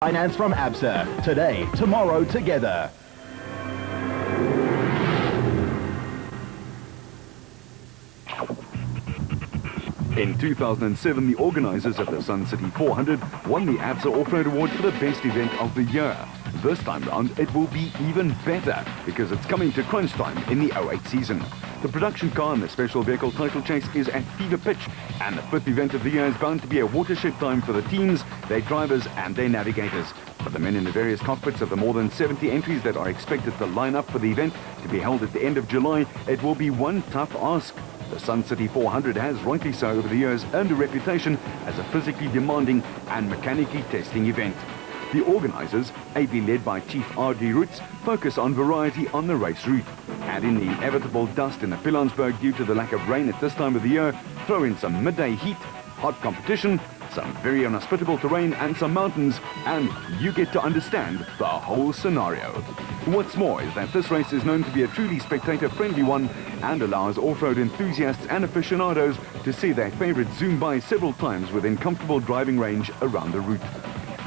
Finance from Absa. Today, tomorrow, together. In 2007, the organisers of the Sun City 400 won the Absa Off-Road Award for the best event of the year. This time round, it will be even better because it's coming to crunch time in the 08 season. The production car and the special vehicle title chase is at fever pitch, and the fifth event of the year is bound to be a watershed time for the teams, their drivers and their navigators. For the men in the various cockpits of the more than 70 entries that are expected to line up for the event to be held at the end of July, it will be one tough ask. The Sun City 400 has, rightly so over the years, earned a reputation as a physically demanding and mechanically testing event. The organisers, ably led by Chief R.D. Roots, focus on variety on the race route. Add in the inevitable dust in the Pilanesberg due to the lack of rain at this time of the year, throw in some midday heat, hot competition, some very inhospitable terrain and some mountains, and you get to understand the whole scenario. What's more is that this race is known to be a truly spectator-friendly one and allows off-road enthusiasts and aficionados to see their favourite zoom by several times within comfortable driving range around the route.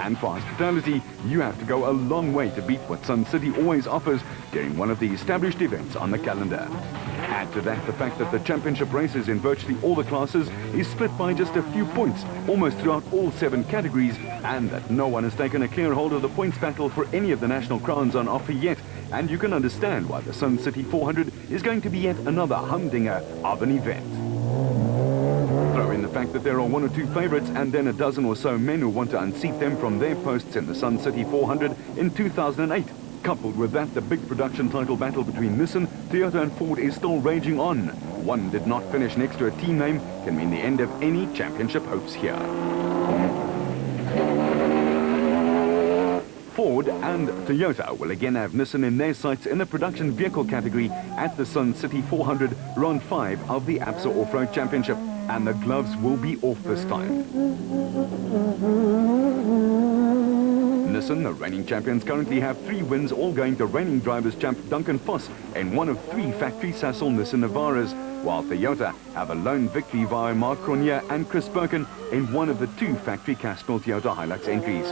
And for hospitality, you have to go a long way to beat what Sun City always offers during one of the established events on the calendar. Add to that the fact that the championship races in virtually all the classes is split by just a few points, almost throughout all 7 categories, and that no one has taken a clear hold of the points battle for any of the national crowns on offer yet, and you can understand why the Sun City 400 is going to be yet another humdinger of an event. Throw in the fact that there are 1 or 2 favourites and then a dozen or so men who want to unseat them from their posts in the Sun City 400 in 2008. Coupled with that, the big production title battle between Nissan, Toyota and Ford is still raging on. One did not finish next to a team name can mean the end of any championship hopes here. Ford and Toyota will again have Nissan in their sights in the production vehicle category at the Sun City 400, round 5 of the Absa Off-Road Championship, and the gloves will be off this time. Nissan, the reigning champions, currently have 3 wins, all going to reigning drivers champ Duncan Foss in one of 3 factory Sasol Nissan Navaras, while Toyota have a lone victory via Mark Cronier and Chris Birkin in one of the 2 factory Castrol Toyota Hilux entries.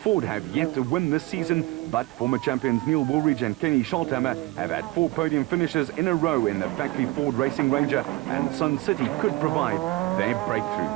Ford have yet to win this season, but former champions Neil Woolridge and Kenny Scholthammer have had 4 podium finishes in a row in the factory Ford Racing Ranger, and Sun City could provide their breakthrough.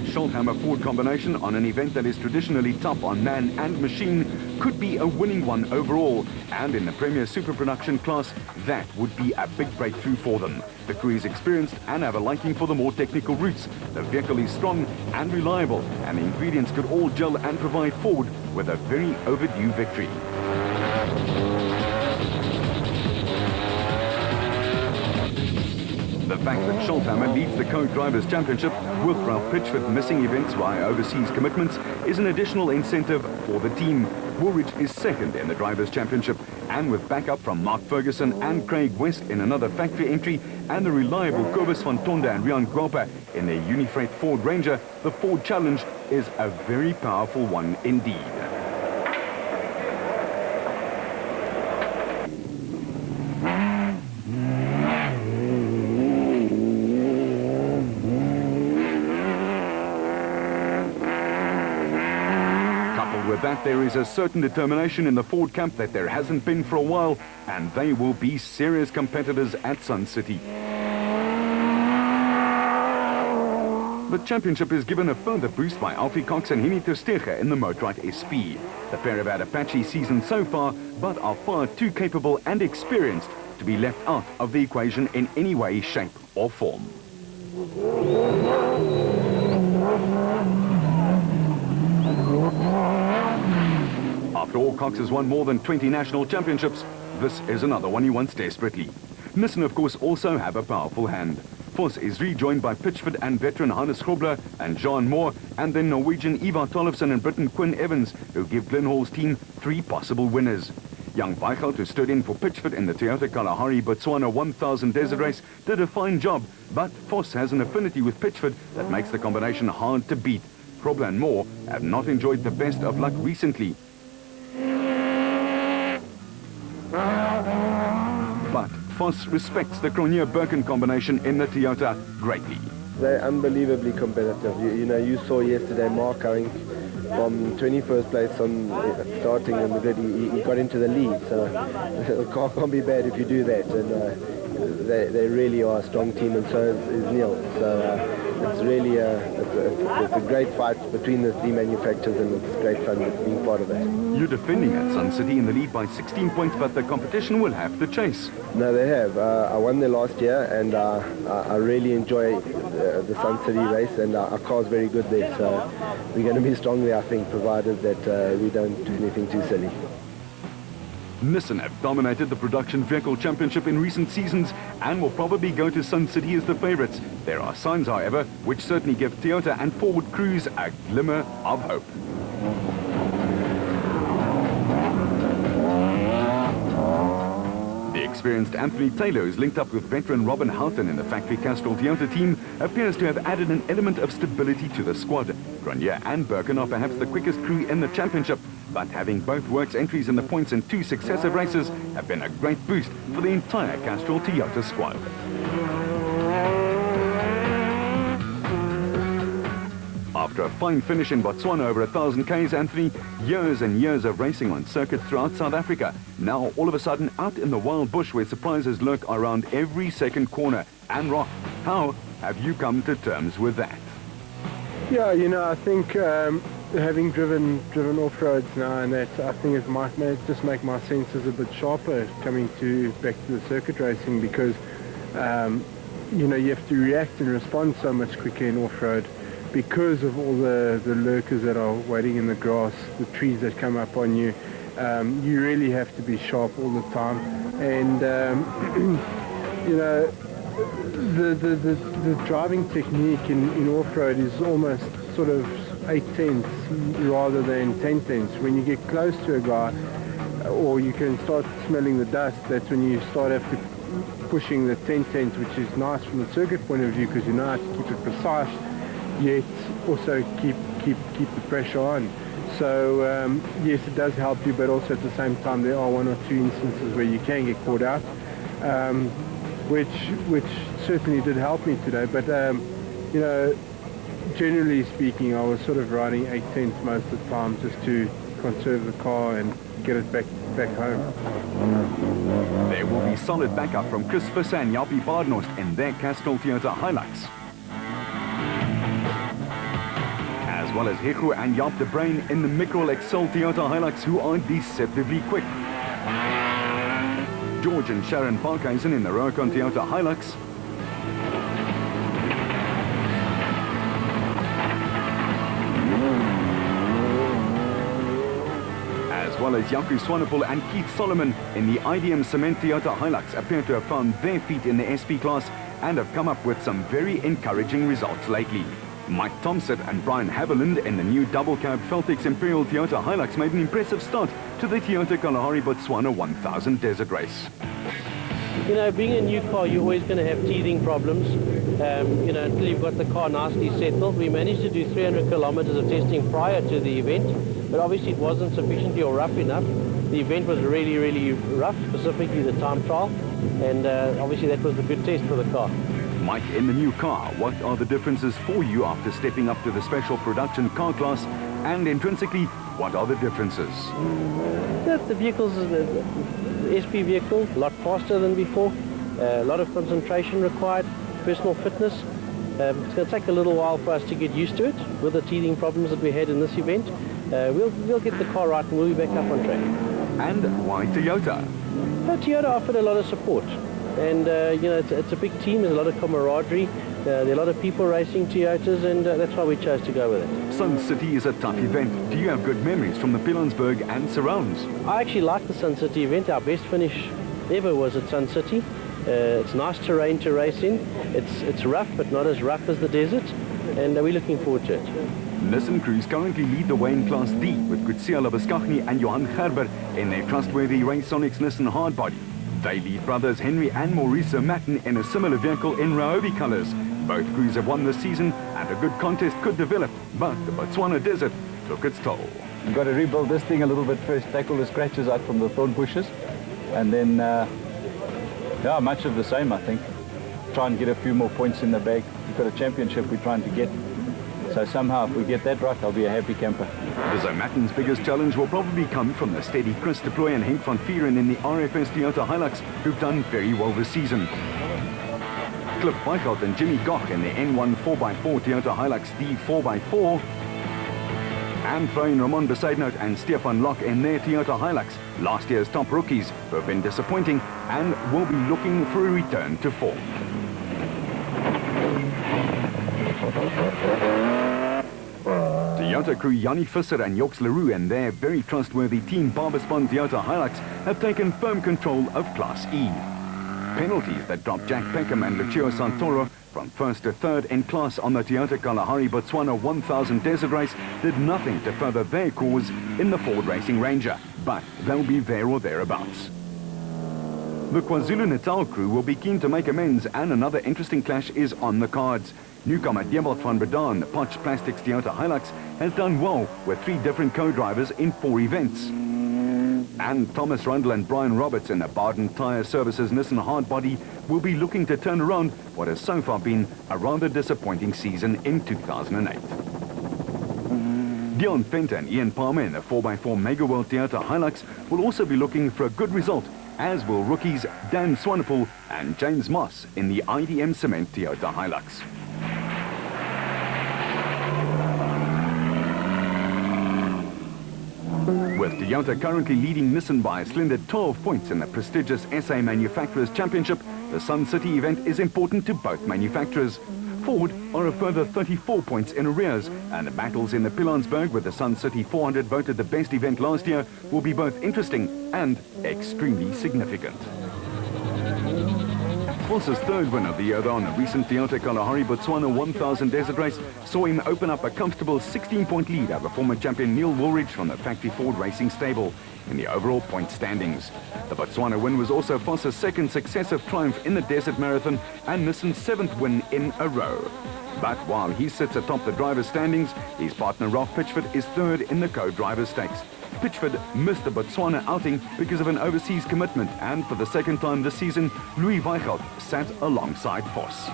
Scholthammer Ford combination on an event that is traditionally tough on man and machine could be a winning one overall, and in the Premier Super Production class, that would be a big breakthrough for them. The crew is experienced and have a liking for the more technical routes. The vehicle is strong and reliable, and the ingredients could all gel and provide Ford with a very overdue victory. The fact that Scholthammer leads the Co-Drivers' Championship with Ralph Pitchford missing events via overseas commitments is an additional incentive for the team. Woolridge is second in the Drivers' Championship, and with backup from Mark Ferguson and Craig West in another factory entry and the reliable Kobus van Tonda and Rian Grauper in their Unifreight Ford Ranger, the Ford Challenge is a very powerful one indeed. With that, there is a certain determination in the Ford camp that there hasn't been for a while, and they will be serious competitors at Sun City. The championship is given a further boost by Alfie Cox and Henny Terstege in the Motorrad SP. The pair have had a patchy season so far, but are far too capable and experienced to be left out of the equation in any way, shape or form. After all, Cox has won more than 20 national championships. This is another one he wants desperately. Nissan, of course, also have a powerful hand. Voss is rejoined by Pitchford and veteran Hannes Grobler and Jean Moore, and then Norwegian Ivar Tollefsen and Britain Quinn Evans, who give Glenhall's team 3 possible winners. Young Weichelt, who stood in for Pitchford in the Toyota Kalahari Botswana 1000 desert race, did a fine job, but Voss has an affinity with Pitchford that makes the combination hard to beat. Grobler and Moore have not enjoyed the best of luck recently. Vos respects the Cronje-Birkin combination in the Toyota greatly. They're unbelievably competitive. You know, you saw yesterday Mark going from 21st place on starting in the grid. He got into the lead, so the car can't be bad if you do that. And they really are a strong team, and so is Neil. So it's really it's a great fight between the three manufacturers, and it's great fun being part of it. You're defending at Sun City in the lead by 16 points, but the competition will have to chase. No, they have. I won there last year, and I really enjoy the Sun City race, and our car's very good there. So we're going to be strong there, I think, provided that we don't do anything too silly. Nissan have dominated the production vehicle championship in recent seasons and will probably go to Sun City as the favourites. There are signs, however, which certainly give Toyota and Forward Cruise a glimmer of hope. The experienced Anthony Taylor, who's linked up with veteran Robin Houghton in the factory Castrol Toyota team, appears to have added an element of stability to the squad. Cronje and Birkin are perhaps the quickest crew in the championship, but having both works entries in the points in 2 successive races have been a great boost for the entire Castrol Toyota squad. After a fine finish in Botswana over 1,000 Ks, Anthony, years and years of racing on circuits throughout South Africa, now all of a sudden out in the wild bush where surprises lurk around every second corner and rock. How have you come to terms with that? Yeah, you know, I think having driven off-roads now and that, I think it might just make my senses a bit sharper coming back to the circuit racing, because you know, you have to react and respond so much quicker in off-road because of all the lurkers that are waiting in the grass, the trees that come up on you. You really have to be sharp all the time, and you know, the driving technique in off-road is almost sort of 8/10 rather than 10/10. When you get close to a guy, or you can start smelling the dust, that's when you start after pushing the 10/10, which is nice from the circuit point of view because you know how to keep it precise, yet also keep the pressure on. So yes, it does help you, but also at the same time there are 1 or 2 instances where you can get caught out, which certainly did help me today. But you know, generally speaking, I was sort of riding 8/10 most of the time just to conserve the car and get it back home. There will be solid backup from Chris Visser and Japie Badenhorst in their Castrol Toyota Hilux, as well as Hechu and Jaap de Bruin in the Microl Excel Toyota Hilux, who are deceptively quick. George and Sharon Parkhuizen in the Rurikon Toyota Hilux, as well as Jaco Swanepoel and Keith Solomon in the IDM Cement Toyota Hilux appear to have found their feet in the SP class and have come up with some very encouraging results lately. Mike Thompson and Brian Haviland in the new double-cab Feltex Imperial Toyota Hilux made an impressive start to the Toyota Kalahari Botswana 1000 Desert Race. You know, being a new car, you're always going to have teething problems, you know, until you've got the car nicely settled. We managed to do 300 kilometers of testing prior to the event, but obviously it wasn't sufficiently or rough enough. The event was really, really rough, specifically the time trial, and obviously that was a good test for the car. Mike, in the new car, what are the differences for you after stepping up to the special production car class? And intrinsically, what are the differences? The vehicle's the SP vehicle, a lot faster than before, a lot of concentration required, personal fitness. It's going to take a little while for us to get used to it with the teething problems that we had in this event. We'll get the car right and we'll be back up on track. And why Toyota? Toyota offered a lot of support. And, you know, it's a big team, there's a lot of camaraderie, there are a lot of people racing Toyotas, and that's why we chose to go with it. Sun City is a tough event. Do you have good memories from the Pilanesberg and surrounds? I actually like the Sun City event. Our best finish ever was at Sun City. It's nice terrain to race in. It's rough, but not as rough as the desert, and we're looking forward to it. Nissan crews currently lead the way in Class D with Kutsia Labuskaghni and Johan Gerber in their trustworthy Raconics Nissan hardbody. They lead brothers Henry and Maurice Matten in a similar vehicle in Rhobi colours. Both crews have won this season and a good contest could develop, but the Botswana desert took its toll. You've got to rebuild this thing a little bit first, take all the scratches out from the thorn bushes, and then Yeah, much of the same, I think. Try and get a few more points in the bag. We've got a championship we're trying to get. So somehow, if we get that right, I'll be a happy camper. The Zoumattens' biggest challenge will probably come from the steady Chris de Plooy and Henk van Vieren in the RFS Toyota Hilux, who've done very well this season. Cliff Weichelt and Jimmy Goch in the N1 4x4 Toyota Hilux D 4x4. And Frein Ramon Besaidnout and Stefan Locke in their Toyota Hilux, last year's top rookies, who have been disappointing and will be looking for a return to form. Toyota crew Yanni Visser and Joks Leroux and their very trustworthy team Barbaspan Toyota Hilux have taken firm control of Class E. Penalties that dropped Jack Peckham and Lucio Santoro from first to third in class on the Toyota Kalahari Botswana 1000 Desert Race did nothing to further their cause in the Ford Racing Ranger, but they'll be there or thereabouts. The KwaZulu-Natal crew will be keen to make amends, and another interesting clash is on the cards. Newcomer Diebold van Breda, the Potch Plastics Toyota Hilux, has done well with 3 different co-drivers in 4 events. And Thomas Rundle and Brian Roberts in the Baden Tyre Services Nissan Hardbody will be looking to turn around what has so far been a rather disappointing season in 2008. Dion Venter and Ian Palmer in the 4x4 Mega World Toyota Hilux will also be looking for a good result, as will rookies Dan Swanepoel and James Moss in the IDM Cement Toyota Hilux. With Toyota currently leading Nissan by a slender 12 points in the prestigious SA Manufacturers Championship, the Sun City event is important to both manufacturers. Ford are a further 34 points in arrears, and the battles in the Pilanesberg, with the Sun City 400 voted the best event last year, will be both interesting and extremely significant. Voss's third win of the year, though, on the recent Toyota Kalahari Botswana 1000 Desert Race saw him open up a comfortable 16-point lead over former champion Neil Woolridge from the Factory Ford Racing stable in the overall point standings. The Botswana win was also Voss's second successive triumph in the Desert Marathon and Nissan's 7th win in a row. But while he sits atop the driver's standings, his partner Ralph Pitchford is third in the co-driver stakes. Pitchford missed the Botswana outing because of an overseas commitment, and for the second time this season, Louis Weichelt sat alongside Voss.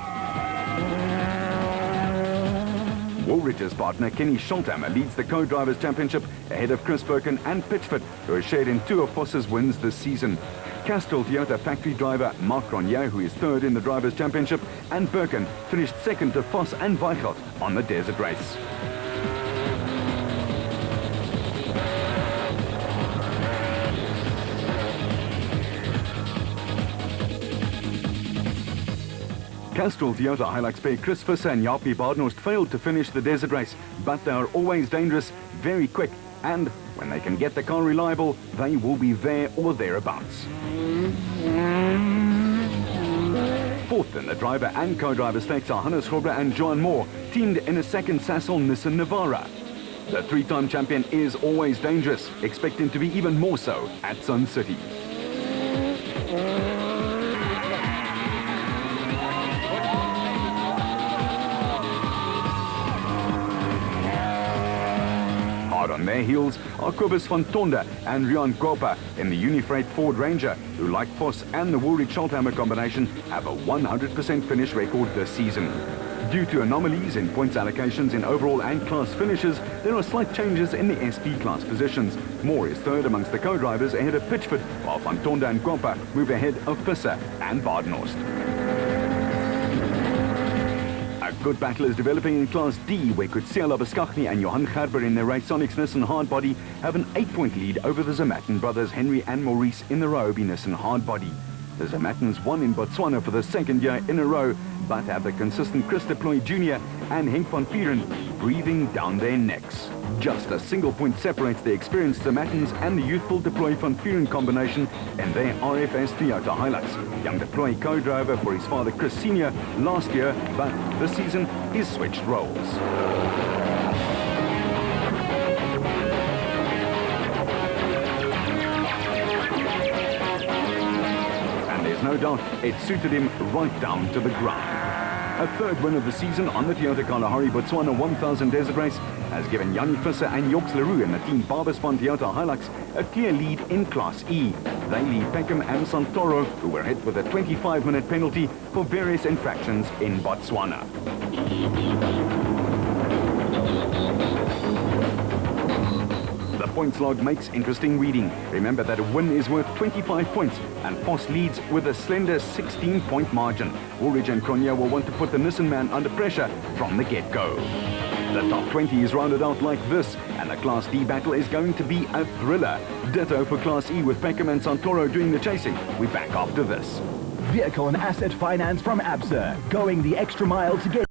Woolridge's partner Kenny Scholthammer leads the co-drivers championship ahead of Chris Birkin and Pitchford, who has shared in 2 of Voss's wins this season. Castrol Toyota factory driver Mark Ronier, who is third in the drivers championship, and Birkin finished second to Voss and Weichelt on the desert race. Castrol Toyota Hilux pair Chris Visser and Jaapie Badenhorst failed to finish the desert race, but they are always dangerous, very quick, and when they can get the car reliable, they will be there or thereabouts. Fourth in the driver and co-driver stakes are Hannes Grobler and Johan Moore, teamed in a second Sasol Nissan Navara. The 3-time champion is always dangerous, expecting to be even more so at Sun City. On their heels are Kobus van Tonda and Rian Gopa in the Unifreight Ford Ranger, who, like Voss and the Woolridge-Scholthammer combination, have a 100% finish record this season. Due to anomalies in points allocations in overall and class finishes, there are slight changes in the SP class positions. Moore is third amongst the co-drivers ahead of Pitchford, while van Tonda and Gopa move ahead of Visser and Badenhorst. A good battle is developing in Class D, where Kutsiela Beskachny and Johan Gerber in their Raconics Nissan Hardbody have an 8-point lead over the Zoumatten brothers Henry and Maurice in the Ryobi Nissan Hardbody. The Zoumattens won in Botswana for the 2nd year in a row, but have the consistent Chris de Plooy Jr. and Henk van Vieren breathing down their necks. Just a single point separates the experienced Zoumattens and the youthful de Plooy van Vieren combination in their RFS Toyota Hilux. Young de Plooy co-driver for his father Chris Sr. last year, but this season he's switched roles. No doubt it suited him right down to the ground. A third win of the season on the Toyota Kalahari Botswana 1000 Desert Race has given Yanni Visser and Joks Leroux in the Team Barberspan Toyota Hilux a clear lead in Class E. They lead Peckham and Santoro, who were hit with a 25-minute penalty for various infractions in Botswana. The points log makes interesting reading. Remember that a win is worth 25 points, and Foss leads with a slender 16-point margin. Woolridge and Cronje will want to put the Nissan man under pressure from the get-go. The top 20 is rounded out like this, and the Class D battle is going to be a thriller. Ditto for Class E with Peckham and Santoro doing the chasing. We're back after this. Vehicle and asset finance from ABSA, going the extra mile to get